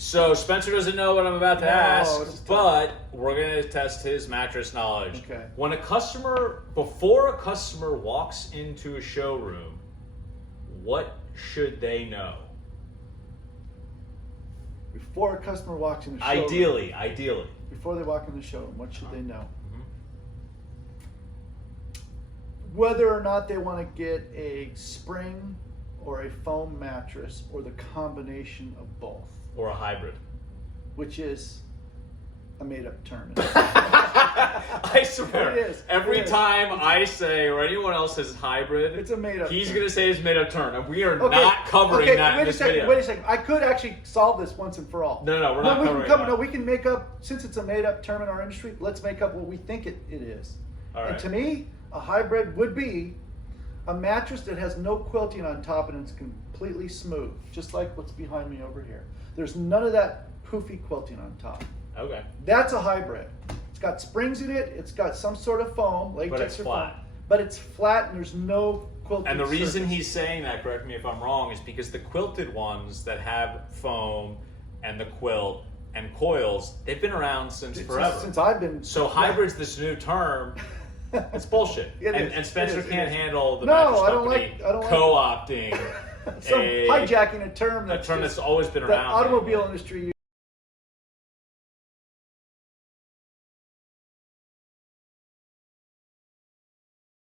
So Spencer doesn't know what I'm about to ask, it's but we're going to test his mattress knowledge. Okay. When before a customer walks into a showroom, what should they know? Before a customer walks in the showroom. Ideally. Before they walk in the showroom, what should they know? Mhm. Whether or not they want to get a spring or a foam mattress or the combination of both, Or a hybrid. which is a made-up term. I swear, It is. every It is. time I say or anyone else says hybrid, It's a made-up he's term. going to say it's made-up term, and we are not covering that in wait this a second, video. Wait a second. I could actually solve this once and for all. No, we're not covering that. No, we can make up, since it's a made-up term in our industry, let's make up what we think it is. All right. And to me, a hybrid would be a mattress that has no quilting on top and it's completely smooth, just like what's behind me over here. There's none of that poofy quilting on top. Okay. That's a hybrid. It's got springs in it, it's got some sort of foam, latex But it's or flat. foam, but it's flat and there's no quilting. And the reason surface. he's saying that, correct me if I'm wrong, is because the quilted ones that have foam and the quilt and coils, they've been around since forever. Since I've been. So hybrid's this new term. It's bullshit. It is. And Spencer It is. can't handle the No, mattress I don't company like- I don't like- co-opting Some hijacking a term a that's term just- that's always been the around. automobile anyway. industry